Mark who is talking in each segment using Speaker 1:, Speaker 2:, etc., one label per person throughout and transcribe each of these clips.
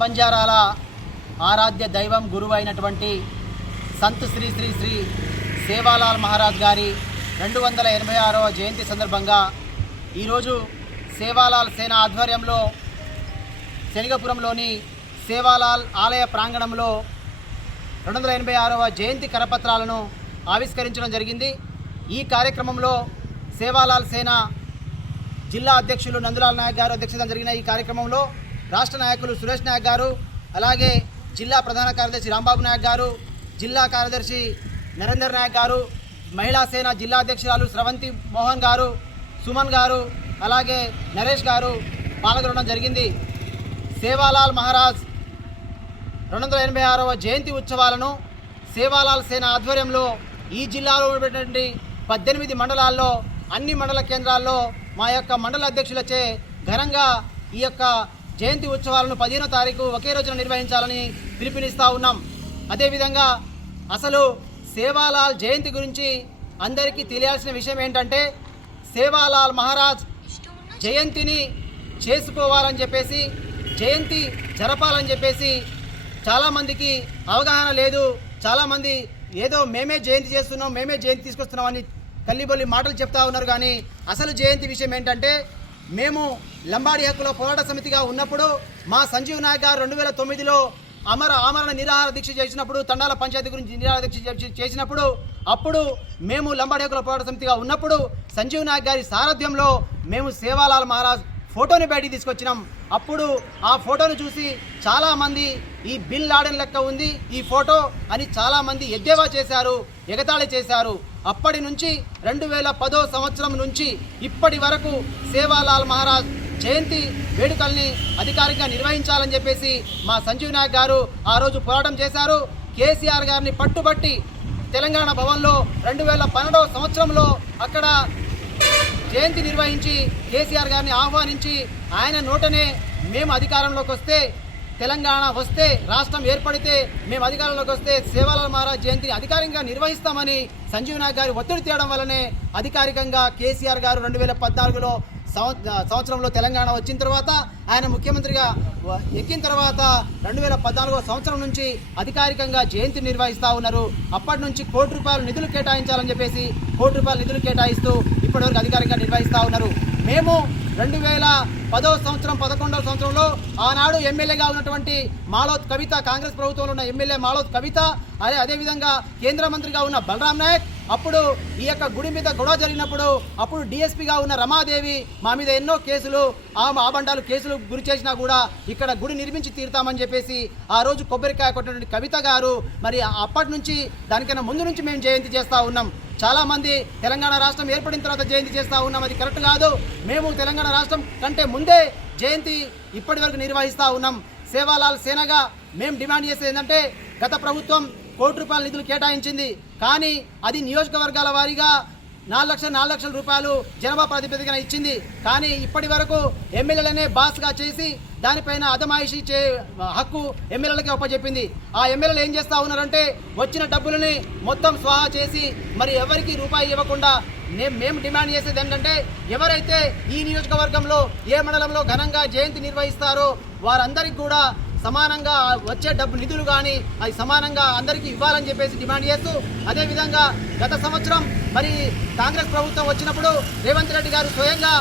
Speaker 1: బంజారాల ఆరాధ్య దైవం గురువు అయినటువంటి సంత్ శ్రీ శ్రీ శ్రీ సేవాలాల్ మహారాజ్ గారి రెండు వందల ఎనభై ఆరవ జయంతి సందర్భంగా ఈరోజు సేవాలాల్ సేన ఆధ్వర్యంలో శనిగపురంలోని సేవాలాల్ ఆలయ ప్రాంగణంలో రెండు వందల ఎనభై ఆరవ జయంతి కరపత్రాలను ఆవిష్కరించడం జరిగింది. ఈ కార్యక్రమంలో సేవాలాల్ సేన జిల్లా అధ్యక్షులు నందులాల్ నాయక్ గారు అధ్యక్షత జరిగిన ఈ కార్యక్రమంలో రాష్ట్ర నాయకులు సురేష్ నాయక్ గారు అలాగే జిల్లా ప్రధాన కార్యదర్శి రాంబాబు నాయక్ గారు జిల్లా కార్యదర్శి నరేందర్ నాయక్ గారు మహిళా సేన జిల్లా అధ్యక్షురాలు స్రవంతి మోహన్ గారు సుమన్ గారు అలాగే నరేష్ గారు పాల్గొనడం జరిగింది. సేవాలాల్ మహారాజ్ రెండు వందల ఎనభై ఆరవ జయంతి ఉత్సవాలను సేవాలాల్ సేన ఆధ్వర్యంలో ఈ జిల్లాలో ఉన్నటువంటి పద్దెనిమిది మండలాల్లో అన్ని మండల కేంద్రాల్లో మా యొక్క మండల అధ్యక్షులచే ఘనంగా ఈ యొక్క జయంతి ఉత్సవాలను పదిహేనో తారీఖు ఒకే రోజున నిర్వహించాలని పిలుపునిస్తూ ఉన్నాం. అదేవిధంగా అసలు సేవాలాల్ జయంతి గురించి అందరికీ తెలియాల్సిన విషయం ఏంటంటే సేవాలాల్ మహారాజ్ జయంతిని చేసుకోవాలని చెప్పేసి జయంతి జరపాలని చెప్పేసి చాలామందికి అవగాహన లేదు. చాలామంది ఏదో మేమే జయంతి చేస్తున్నాం మేమే జయంతి తీసుకొస్తున్నామని కల్లిబొల్లి మాటలు చెప్తా ఉన్నారు. కానీ అసలు జయంతి విషయం ఏంటంటే మేము లంబాడి హక్కుల పోరాట సమితిగా ఉన్నప్పుడు మా సంజీవ్ నాయక్ గారు రెండు వేల తొమ్మిదిలో అమర ఆమరణ నిరాహార దీక్ష చేసినప్పుడు తండాల పంచాయతీ గురించి నిరాహార దీక్ష చే- చేసినప్పుడు అప్పుడు మేము లంబాడి హక్కుల పోరాట సమితిగా ఉన్నప్పుడు సంజీవ్ నాయక్ గారి సారథ్యంలో మేము సేవాలాల్ మహారాజ్ ఫోటోని బయటికి తీసుకొచ్చినాం. అప్పుడు ఆ ఫోటోను చూసి చాలామంది ఈ బిల్ లాడెన్ లెక్క ఉంది ఈ ఫోటో అని చాలామంది ఎద్దేవా చేశారు ఎగతాళి చేశారు. అప్పటి నుంచి రెండు వేల పదో సంవత్సరం నుంచి ఇప్పటి వరకు సేవాలాల్ మహారాజ్ జయంతి వేడుకల్ని అధికారికంగా నిర్వహించాలని చెప్పేసి మా సంజీవ్ నాయక్ గారు ఆ రోజు పోరాటం చేశారు. కేసీఆర్ గారిని పట్టుబట్టి తెలంగాణ భవన్లో రెండు వేల పన్నెండవ సంవత్సరంలో అక్కడ జయంతి నిర్వహించి కేసీఆర్ గారిని ఆహ్వానించి ఆయన నోటనే మేము అధికారంలోకి వస్తే తెలంగాణ వస్తే రాష్ట్రం ఏర్పడితే మేము అధికారంలోకి వస్తే సేవల మహారాజ్ జయంతిని అధికారికంగా నిర్వహిస్తామని సంజీవ్ నాయక్ గారు ఒత్తిడి తీయడం వల్లనే అధికారికంగా కేసీఆర్ గారు రెండు వేల పద్నాలుగులో సంవత్సరంలో తెలంగాణ వచ్చిన తర్వాత ఆయన ముఖ్యమంత్రిగా ఎక్కిన తర్వాత రెండు వేల పద్నాలుగో సంవత్సరం నుంచి అధికారికంగా జయంతి నిర్వహిస్తూ ఉన్నారు. అప్పటి నుంచి కోటి రూపాయలు నిధులు కేటాయించాలని చెప్పేసి కోటి రూపాయల నిధులు కేటాయిస్తూ ఇప్పటివరకు అధికారికంగా నిర్వహిస్తూ ఉన్నారు. మేము రెండు వేల పదో సంవత్సరం పదకొండవ సంవత్సరంలో ఆనాడు ఎమ్మెల్యేగా ఉన్నటువంటి మాలోత్ కవిత కాంగ్రెస్ ప్రభుత్వంలో ఉన్న ఎమ్మెల్యే మాలోత్ కవిత అదే అదేవిధంగా కేంద్ర మంత్రిగా ఉన్న బలరాం నాయక్ అప్పుడు ఈ యొక్క గుడి మీద గొడవ జరిగినప్పుడు అప్పుడు డిఎస్పీగా ఉన్న రమాదేవి మా మీద ఎన్నో కేసులు ఆ ఆబండాలు కేసులు గురి చేసినా కూడా ఇక్కడ గుడి నిర్మించి తీరుతామని చెప్పేసి ఆ రోజు కొబ్బరికాయ కొట్టినటువంటి కవిత గారు మరి అప్పటి నుంచి దానికన్నా ముందు నుంచి మేము జయంతి చేస్తూ ఉన్నాం. చాలా మంది తెలంగాణ రాష్ట్రం ఏర్పడిన తర్వాత జయంతి చేస్తూ ఉన్నాం. అది కరెక్ట్ కాదు. మేము తెలంగాణ రాష్ట్రం కంటే ముందే జయంతి ఇప్పటి వరకు నిర్వహిస్తూ ఉన్నాం. సేవాలాల్ సేనగా మేము డిమాండ్ చేసేది ఏంటంటే గత ప్రభుత్వం కోటి రూపాయల నిధులు కేటాయించింది. కానీ అది నియోజకవర్గాల వారీగా నాలుగు లక్షల నాలుగు లక్షల రూపాయలు జనాభా ప్రాతిపదికన ఇచ్చింది. కానీ ఇప్పటి వరకు ఎమ్మెల్యేలనే బాస్గా చేసి దానిపైన అదమాయిషీ చే హక్కు ఎమ్మెల్యేలకి అప్పచెప్పింది. ఆ ఎమ్మెల్యేలు ఏం చేస్తా ఉన్నారంటే వచ్చిన డబ్బులని మొత్తం స్వాహా చేసి మరి ఎవరికి రూపాయి ఇవ్వకుండా నే- మేము డిమాండ్ చేసేది ఏంటంటే ఎవరైతే ఈ నియోజకవర్గంలో ఏ మండలంలో ఘనంగా జయంతి నిర్వహిస్తారో వారందరికీ కూడా సమానంగా వచ్చే డబ్బు నిధులు కానీ అది సమానంగా అందరికీ ఇవ్వాలని చెప్పేసి డిమాండ్ చేస్తూ అదేవిధంగా గత సంవత్సరం మరి కాంగ్రెస్ ప్రభుత్వం వచ్చినప్పుడు రేవంత్ రెడ్డి గారు స్వయంగా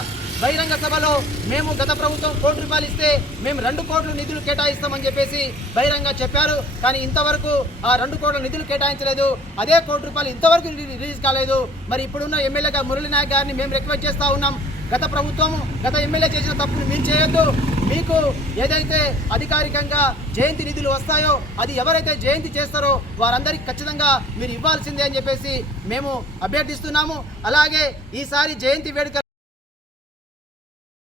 Speaker 1: బహిరంగ సభలో మేము గత ప్రభుత్వం కోటి రూపాయలు ఇస్తే మేము రెండు కోట్ల నిధులు కేటాయిస్తామని చెప్పేసి బహిరంగ చెప్పారు. కానీ ఇంతవరకు ఆ రెండు కోట్ల నిధులు కేటాయించలేదు. అదే కోటి రూపాయలు ఇంతవరకు రిలీజ్ కాలేదు. మరి ఇప్పుడున్న ఎమ్మెల్యేగా మురళీ నాయక్ గారిని మేము రిక్వెస్ట్ చేస్తూ ఉన్నాం. గత ప్రభుత్వం గత ఎమ్మెల్యే చేసిన తప్పును మీరు చేయొద్దు. మీకు ఏదైతే అధికారికంగా జయంతి నిధులు వస్తాయో అది ఎవరైతే జయంతి చేస్తారో వారందరికీ ఖచ్చితంగా మీరు ఇవ్వాల్సిందే అని చెప్పేసి మేము అభ్యర్థిస్తున్నాము. అలాగే ఈసారి జయంతి వేడుక